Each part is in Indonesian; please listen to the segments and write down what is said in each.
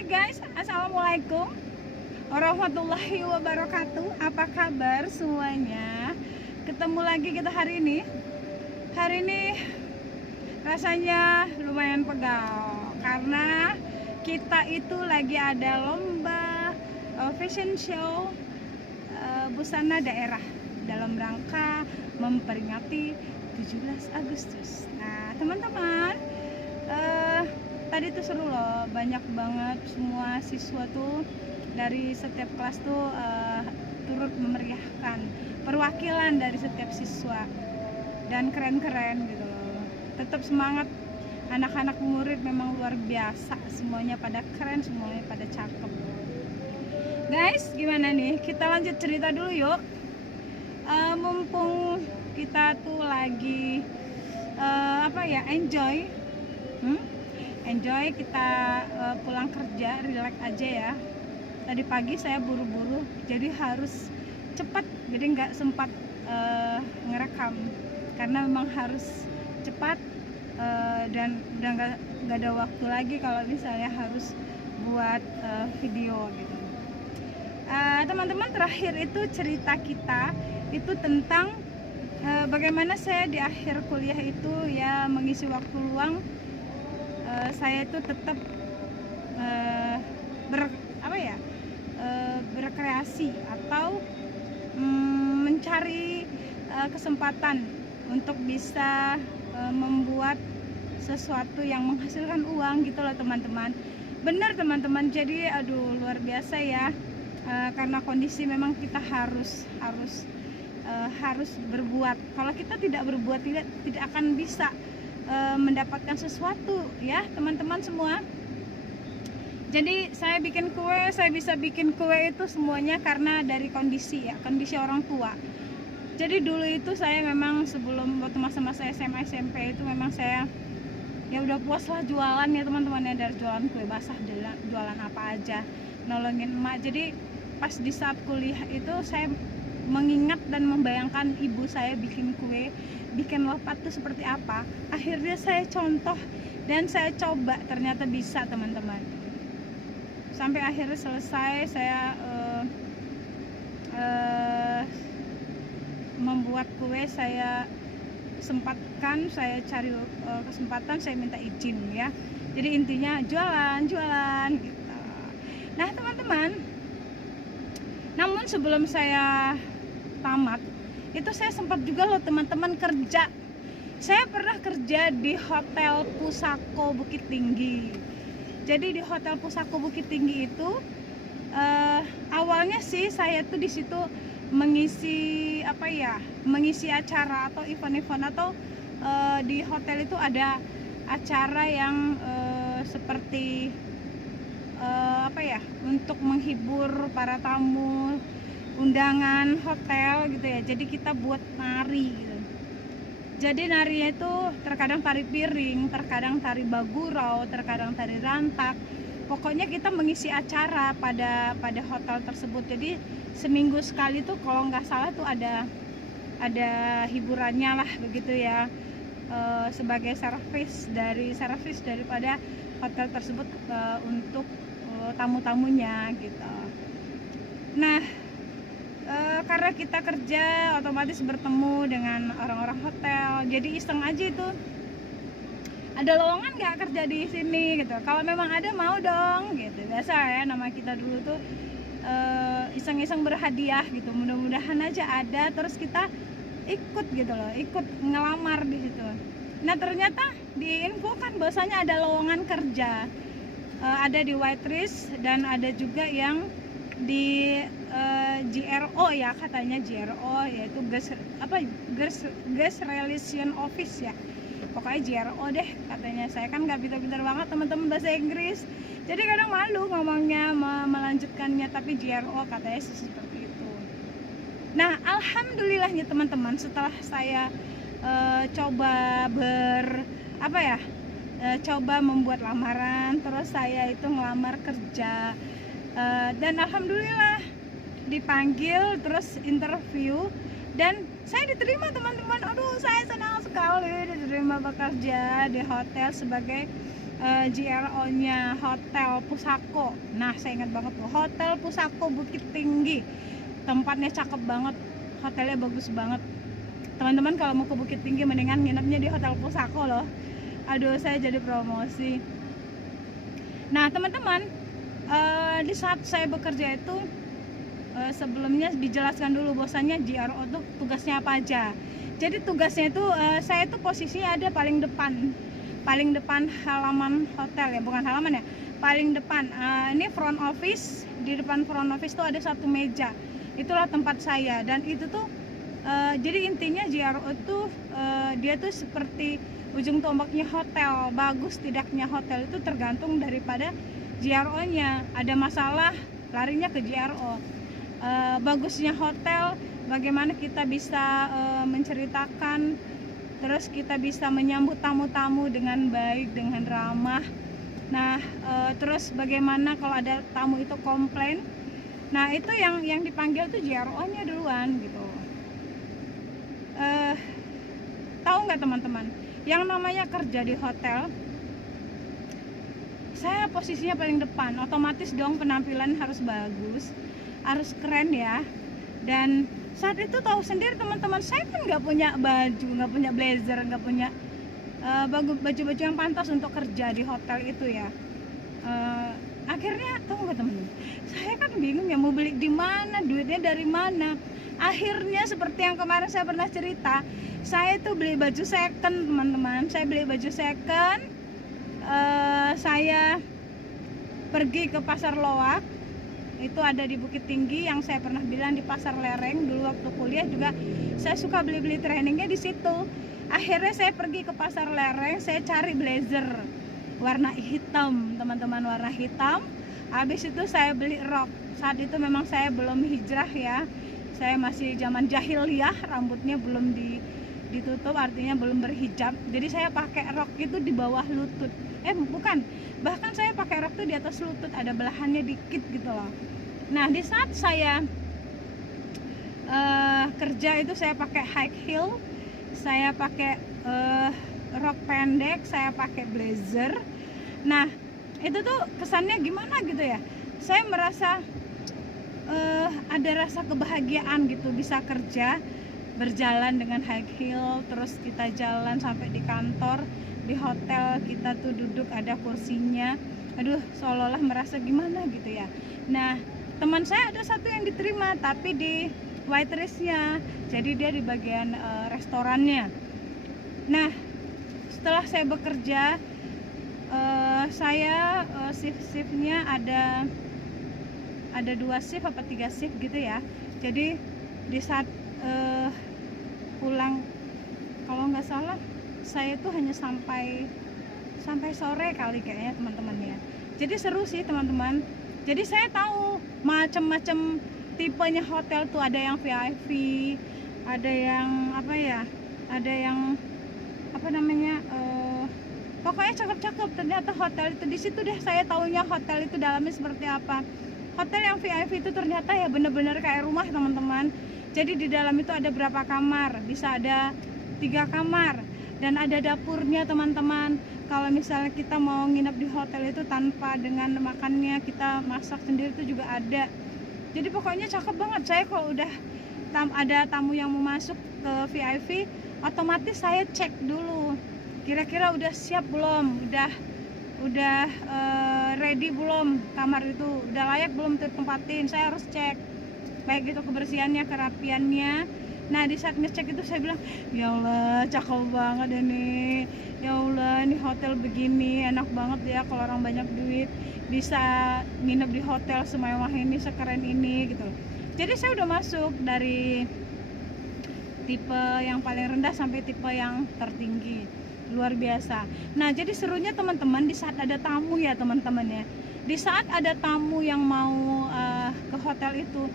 Hai guys, assalamualaikum warahmatullahi wabarakatuh. Apa kabar semuanya? Ketemu lagi kita hari ini. Hari ini rasanya lumayan pegal karena kita itu lagi ada lomba fashion show busana daerah dalam rangka memperingati 17 Agustus. Nah, teman-teman, tadi tuh seru loh, banyak banget semua siswa tuh dari setiap kelas tuh turut memeriahkan perwakilan dari setiap siswa dan keren-keren gitu loh. Tetap semangat, anak-anak murid memang luar biasa, semuanya pada keren, semuanya pada cakep. Guys, gimana nih? Kita lanjut cerita dulu yuk. Mumpung kita tuh lagi enjoy kita pulang kerja, relax aja ya. Tadi pagi saya buru-buru, jadi harus cepat, jadi nggak sempat ngerekam karena memang harus cepat dan udah nggak ada waktu lagi kalau misalnya harus buat video gitu. Teman-teman, terakhir itu cerita kita itu tentang bagaimana saya di akhir kuliah itu ya mengisi waktu luang. Saya itu tetap berkreasi atau mencari kesempatan untuk bisa membuat sesuatu yang menghasilkan uang gitu loh teman-teman. Benar teman-teman, jadi aduh luar biasa ya, karena kondisi memang kita harus berbuat. Kalau kita tidak berbuat tidak akan bisa mendapatkan sesuatu ya teman-teman semua. Jadi saya bikin kue, saya bisa bikin kue itu semuanya karena dari kondisi orang tua. Jadi dulu itu saya memang sebelum waktu masa-masa SMA SMP itu memang saya ya udah puas lah jualan ya teman-teman ya, dari jualan kue basah, jualan apa aja, nolongin emak. Jadi pas di saat kuliah itu saya mengingat dan membayangkan ibu saya bikin kue, bikin lopat tuh seperti apa. Akhirnya saya contoh dan saya coba, ternyata bisa teman-teman. Sampai akhirnya selesai saya membuat kue, saya sempatkan, saya cari kesempatan, saya minta izin ya. Jadi intinya jualan gitu. Nah teman-teman, namun sebelum saya tamat itu saya sempat juga loh teman-teman kerja. Saya pernah kerja di Hotel Pusako Bukit Tinggi. Jadi di Hotel Pusako Bukit Tinggi itu awalnya sih saya tuh di situ mengisi acara atau event-event, atau di hotel itu ada acara yang seperti untuk menghibur para tamu, undangan hotel gitu ya. Jadi kita buat nari gitu. Jadi narinya itu terkadang tari piring, terkadang tari bagurau, terkadang tari rantak. Pokoknya kita mengisi acara pada hotel tersebut. Jadi seminggu sekali tuh kalau nggak salah tuh ada hiburannya lah begitu ya, sebagai servis daripada hotel tersebut untuk tamu-tamunya gitu. Nah, karena kita kerja otomatis bertemu dengan orang-orang hotel, jadi iseng aja itu, ada lowongan nggak kerja di sini gitu. Kalau memang ada mau dong gitu. Biasa ya, nama kita dulu tuh iseng-iseng berhadiah gitu. Mudah-mudahan aja ada, terus kita ikut gitu loh, ikut ngelamar di situ. Nah ternyata diinfokan bahwasanya ada lowongan kerja, ada di waitress dan ada juga yang di GRO ya, katanya GRO yaitu Guest Relation Office ya, pokoknya GRO deh katanya. Saya kan nggak pintar-pintar banget teman-teman bahasa Inggris, jadi kadang malu ngomongnya melanjutkannya, tapi GRO katanya seperti itu. Nah alhamdulillahnya teman-teman, setelah saya coba coba membuat lamaran, terus saya itu ngelamar kerja, dan alhamdulillah dipanggil, terus interview dan saya diterima teman-teman. Aduh saya senang sekali diterima bekerja di hotel sebagai GRO-nya Hotel Pusako. Nah, saya ingat banget tuh, Hotel Pusako Bukit Tinggi. Tempatnya cakep banget, hotelnya bagus banget. Teman-teman kalau mau ke Bukit Tinggi mendingan nginepnya di Hotel Pusako loh. Aduh, saya jadi promosi. Nah, teman-teman, di saat saya bekerja itu sebelumnya dijelaskan dulu bahwasannya GRO tuh tugasnya apa aja. Jadi tugasnya itu saya tuh posisinya ada paling depan halaman hotel ya, bukan halaman ya, paling depan. Ini front office. Di depan front office tuh ada satu meja, itulah tempat saya. Dan itu tuh jadi intinya GRO itu dia tuh seperti ujung tombaknya hotel. Bagus tidaknya hotel itu tergantung daripada GRO-nya. Ada masalah larinya ke GRO. Bagusnya hotel, bagaimana kita bisa menceritakan, terus kita bisa menyambut tamu-tamu dengan baik, dengan ramah. Nah, terus bagaimana kalau ada tamu itu komplain, nah itu yang dipanggil tuh GRO-nya duluan gitu. Tahu nggak teman-teman, yang namanya kerja di hotel, saya posisinya paling depan, otomatis dong penampilan harus bagus, harus keren ya. Dan saat itu tahu sendiri teman-teman, saya kan nggak punya baju, nggak punya blazer, nggak punya baju-baju yang pantas untuk kerja di hotel itu ya. Akhirnya tahu nggak teman-teman, saya kan bingung ya mau beli di mana, duitnya dari mana. Akhirnya seperti yang kemarin saya pernah cerita, saya tuh beli baju second teman-teman. Saya beli baju second, saya pergi ke Pasar Loak, itu ada di Bukit Tinggi, yang saya pernah bilang di Pasar Lereng. Dulu waktu kuliah juga saya suka beli-beli trainingnya di situ. Akhirnya saya pergi ke Pasar Lereng, saya cari blazer warna hitam teman-teman, warna hitam. Habis itu saya beli rok. Saat itu memang saya belum hijrah ya, saya masih zaman jahiliyah, rambutnya belum ditutup, artinya belum berhijab. Jadi saya pakai rok itu di bawah lutut, bukan, bahkan saya pakai rok tuh di atas lutut, ada belahannya dikit gitu loh. Nah, di saat saya kerja itu saya pakai high heel, saya pakai rok pendek, saya pakai blazer. Nah, itu tuh kesannya gimana gitu ya, saya merasa ada rasa kebahagiaan gitu, bisa kerja, berjalan dengan high heel, terus kita jalan sampai di kantor, di hotel kita tuh duduk ada kursinya. Aduh, seolah-olah merasa gimana gitu ya. Nah, teman saya ada satu yang diterima tapi di waitressnya, jadi dia di bagian restorannya. Nah, setelah saya bekerja, saya shift-shiftnya ada 2 shift apa 3 shift gitu ya. Jadi di saat pulang, kalau nggak salah saya tuh hanya sampai sore kali kayaknya teman-teman ya. Jadi seru sih teman-teman. Jadi saya tahu macam-macam tipenya hotel tuh, ada yang VIP, ada yang apa ya, ada yang apa namanya, pokoknya cakep-cakep. Ternyata hotel itu di situ deh saya taunya hotel itu dalamnya seperti apa. Hotel yang VIP itu ternyata ya bener-bener kayak rumah teman-teman. Jadi di dalam itu ada berapa kamar, bisa ada 3 kamar, dan ada dapurnya teman-teman. Kalau misalnya kita mau nginep di hotel itu tanpa dengan makannya, kita masak sendiri itu juga ada. Jadi pokoknya cakep banget. Saya kalau udah ada tamu yang mau masuk ke VIP, otomatis saya cek dulu kira-kira udah siap belum, udah ready belum, kamar itu udah layak belum ditempatin. Saya harus cek baik itu kebersihannya, kerapiannya. Nah, di saat ngecek itu saya bilang, ya Allah cakep banget ini, ya Allah ini hotel begini, enak banget ya kalau orang banyak duit bisa nginep di hotel semewah ini, sekeren ini gitu. Jadi saya udah masuk dari tipe yang paling rendah sampai tipe yang tertinggi, luar biasa. Nah, jadi serunya teman-teman di saat ada tamu ya teman-teman ya, di saat ada tamu yang mau ke hotel itu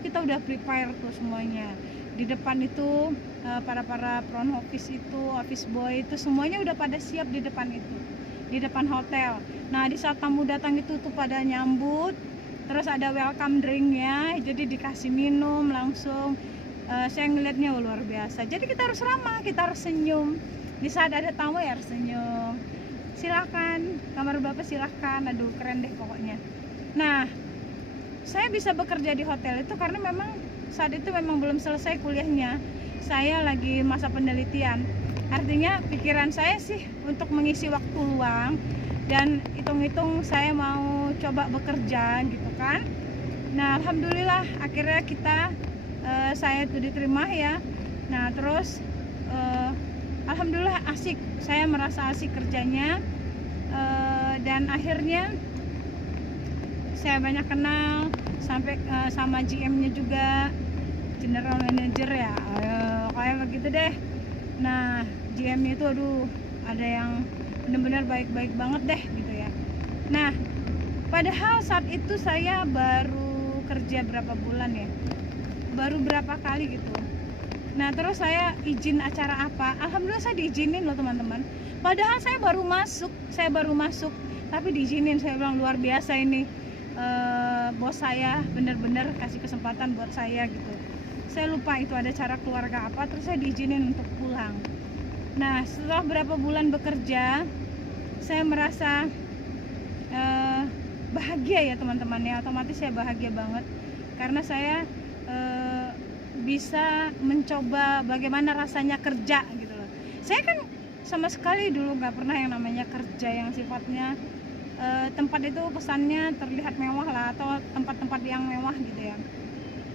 kita udah prepare tuh semuanya. Di depan itu para front office itu, office boy itu semuanya udah pada siap di depan itu, di depan hotel. Nah, di saat tamu datang itu tuh pada nyambut, terus ada welcome drinknya, jadi dikasih minum langsung. Saya ngeliatnya luar biasa. Jadi kita harus ramah, kita harus senyum. Di saat ada tamu ya harus senyum. silakan, kamar Bapak silakan. Aduh, keren deh pokoknya. Nah, saya bisa bekerja di hotel itu karena memang saat itu memang belum selesai kuliahnya. Saya lagi masa penelitian. Artinya pikiran saya sih untuk mengisi waktu luang, dan hitung-hitung saya mau coba bekerja gitu kan. Nah, alhamdulillah akhirnya saya itu diterima ya. Nah, terus alhamdulillah asik, saya merasa asik kerjanya, dan akhirnya saya banyak kenal sampai sama GM-nya juga, general manager ya, kayak begitu deh. Nah, GM itu aduh, ada yang benar-benar baik-baik banget deh gitu ya. Nah, padahal saat itu saya baru kerja berapa bulan ya, baru berapa kali gitu. Nah, terus saya izin acara apa, alhamdulillah saya diizinin loh teman-teman. Padahal saya baru masuk tapi diizinin. Saya bilang luar biasa ini, bos saya bener-bener kasih kesempatan buat saya gitu. Saya lupa itu ada cara keluarga apa, terus saya diizinin untuk pulang. Nah, setelah berapa bulan bekerja, saya merasa bahagia ya teman-teman ya. Otomatis saya bahagia banget karena saya bisa mencoba bagaimana rasanya kerja gitu loh. Saya kan sama sekali dulu nggak pernah yang namanya kerja yang sifatnya tempat itu kesannya terlihat mewah lah, atau tempat-tempat yang mewah gitu ya.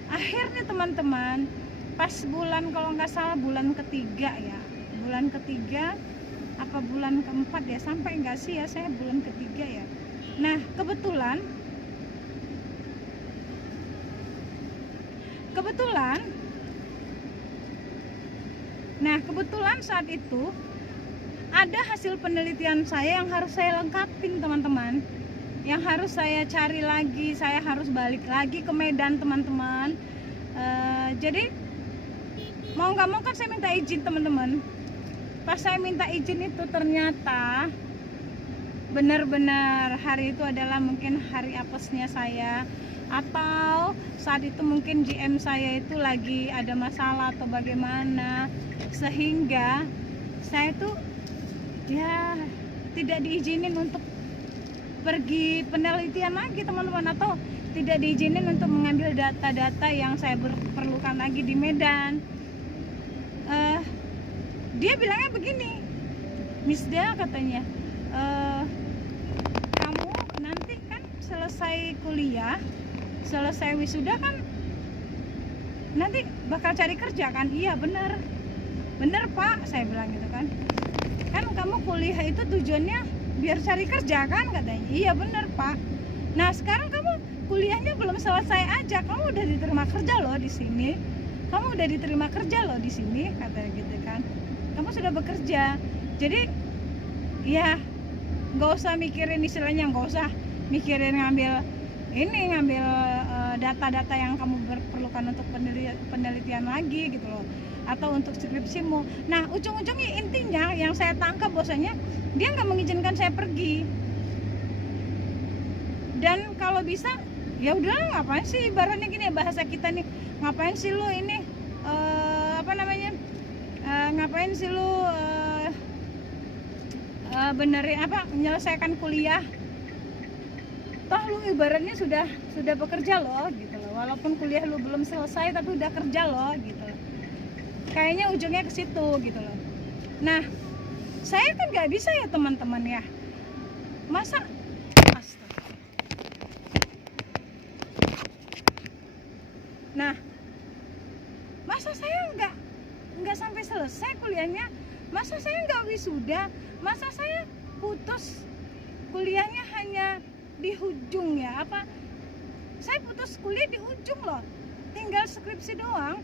Akhirnya teman-teman, pas bulan, kalau nggak salah bulan ketiga ya, bulan ketiga apa bulan keempat ya, sampai nggak sih ya saya bulan ketiga ya. Nah, kebetulan saat itu ada hasil penelitian saya yang harus saya lengkapin teman-teman, yang harus saya cari lagi. Saya harus balik lagi ke Medan teman-teman. Jadi mau nggak mau kan saya minta izin teman-teman. Pas saya minta izin itu ternyata benar-benar hari itu adalah mungkin hari apesnya saya, atau saat itu mungkin GM saya itu lagi ada masalah atau bagaimana, sehingga saya tuh ya tidak diizinin untuk pergi penelitian lagi teman-teman, atau tidak diizinin untuk mengambil data-data yang saya perlukan lagi di Medan. Dia bilangnya begini, Miss Dia katanya, kamu nanti kan selesai kuliah, selesai wisuda kan nanti bakal cari kerja kan? Iya bener Pak, saya bilang gitu kan kamu kuliah itu tujuannya biar cari kerja kan, katanya. Iya bener Pak. Nah, sekarang kamu kuliahnya belum selesai aja, kamu udah diterima kerja loh di sini, katanya gitu kan. Kamu sudah bekerja, jadi ya nggak usah mikirin, istilahnya nggak usah mikirin ngambil data-data yang kamu perlukan untuk penelitian lagi gitu loh, atau untuk skripsimu. Nah, ujung-ujungnya intinya yang saya tangkap bahwasanya dia nggak mengizinkan saya pergi. Dan kalau bisa ya udahlah, ngapain sih, ibaratnya gini bahasa kita nih, ngapain sih lu ini ngapain sih lu menyelesaikan kuliah, toh lu ibaratnya sudah bekerja loh gitu loh, walaupun kuliah lu belum selesai tapi udah kerja loh gitu loh. Kayaknya ujungnya ke situ gitu loh. Nah, saya kan nggak bisa ya teman-teman ya, masa saya nggak sampai selesai kuliahnya, masa saya nggak wisuda, masa saya putus kuliahnya hanya di ujung ya, saya putus kuliah di ujung loh, tinggal skripsi doang.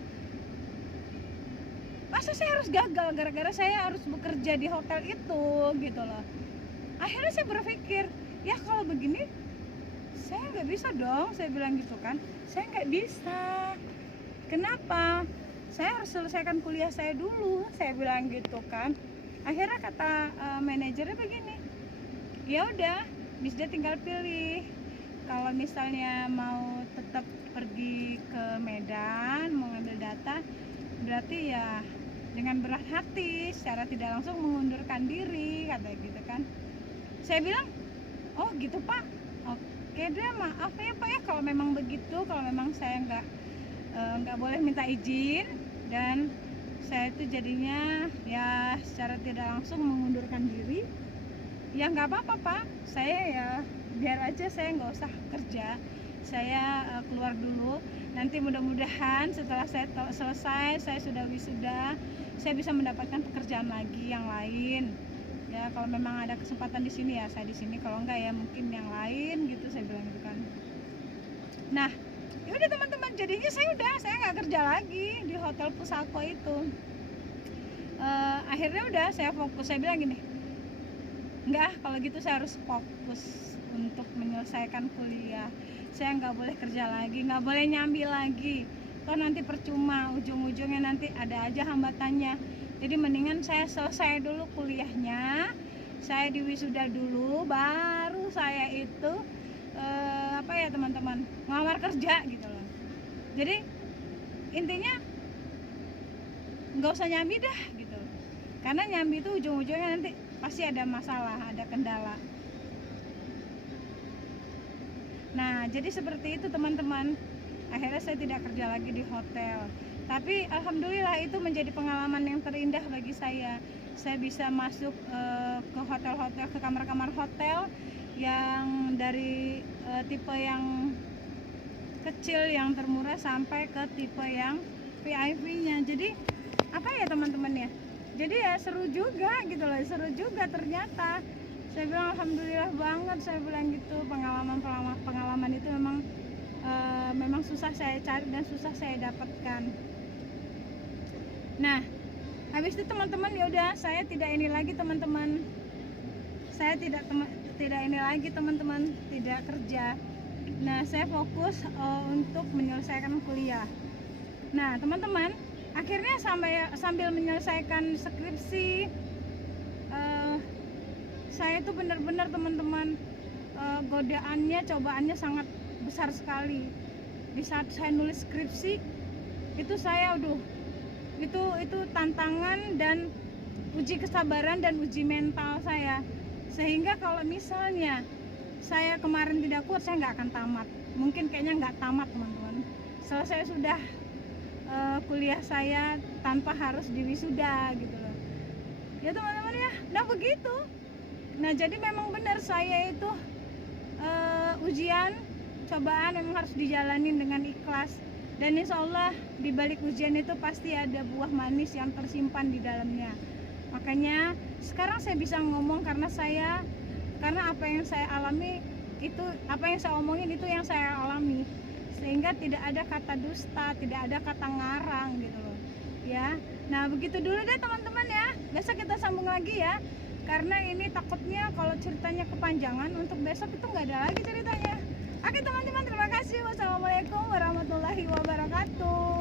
Masa saya harus gagal gara-gara saya harus bekerja di hotel itu gitu loh. Akhirnya saya berpikir, ya kalau begini saya nggak bisa dong, saya bilang gitu kan, saya nggak bisa. Kenapa? Saya harus selesaikan kuliah saya dulu, saya bilang gitu kan. Akhirnya kata manajernya begini, ya udah, Miss dia tinggal pilih. Kalau misalnya mau tetap pergi ke Medan mau ngambil data, berarti ya dengan berat hati secara tidak langsung mengundurkan diri, kata gitu kan. Saya bilang, oh gitu Pak, oke deh, maaf ya Pak ya kalau memang begitu, kalau memang saya nggak boleh minta izin, dan saya itu jadinya ya secara tidak langsung mengundurkan diri. Ya nggak apa-apa Pak, saya ya biar aja saya nggak usah kerja, saya keluar dulu, nanti mudah-mudahan setelah saya selesai, saya sudah wisuda, saya bisa mendapatkan pekerjaan lagi yang lain. Ya kalau memang ada kesempatan di sini ya saya di sini, kalau enggak ya mungkin yang lain gitu, saya bilang gitu kan. Nah ya udah teman-teman, jadinya saya nggak kerja lagi di Hotel Pusako itu. Akhirnya udah saya fokus, saya bilang gini, enggak, kalau gitu saya harus fokus untuk menyelesaikan kuliah, saya nggak boleh kerja lagi, nggak boleh nyambi lagi, toh nanti percuma, ujung-ujungnya nanti ada aja hambatannya. Jadi mendingan saya selesai dulu kuliahnya, saya diwisuda dulu, baru saya itu apa ya teman-teman, ngelamar kerja gitu loh. Jadi intinya nggak usah nyambi dah gitu, karena nyambi itu ujung-ujungnya nanti pasti ada masalah, ada kendala. Nah jadi seperti itu teman-teman, akhirnya saya tidak kerja lagi di hotel, tapi alhamdulillah itu menjadi pengalaman yang terindah bagi saya. Saya bisa masuk ke hotel-hotel, ke kamar-kamar hotel yang dari tipe yang kecil, yang termurah, sampai ke tipe yang VIP-nya. Jadi apa ya teman-teman ya, jadi ya seru juga gitu loh, seru juga ternyata. Saya bilang alhamdulillah banget, saya bilang gitu. Pengalaman itu memang susah saya cari dan susah saya dapatkan. Nah habis itu teman-teman, ya udah saya tidak ini lagi teman-teman, saya tidak ini lagi teman-teman, tidak kerja. Nah saya fokus untuk menyelesaikan kuliah. Nah teman-teman, akhirnya sambil menyelesaikan skripsi, saya itu benar-benar teman-teman, godaannya, cobaannya sangat besar sekali. Di saat saya nulis skripsi itu saya itu tantangan dan uji kesabaran dan uji mental saya, sehingga kalau misalnya saya kemarin tidak kuat, saya nggak akan tamat. Mungkin kayaknya nggak tamat teman-teman. Selesai sudah kuliah saya tanpa harus diwisuda gitu loh ya teman-teman ya. Nah begitu. Nah jadi memang benar, saya itu ujian, cobaan memang harus dijalanin dengan ikhlas, dan insya Allah di balik ujian itu pasti ada buah manis yang tersimpan di dalamnya. Makanya sekarang saya bisa ngomong karena apa yang saya alami itu, apa yang saya omongin itu yang saya alami, sehingga tidak ada kata dusta, tidak ada kata ngarang gitu loh ya. Nah begitu dulu deh teman-teman ya, besok kita sambung lagi ya, karena ini takutnya kalau ceritanya kepanjangan, untuk besok itu nggak ada lagi ceritanya. Oke teman-teman, terima kasih. Wassalamualaikum warahmatullahi wabarakatuh.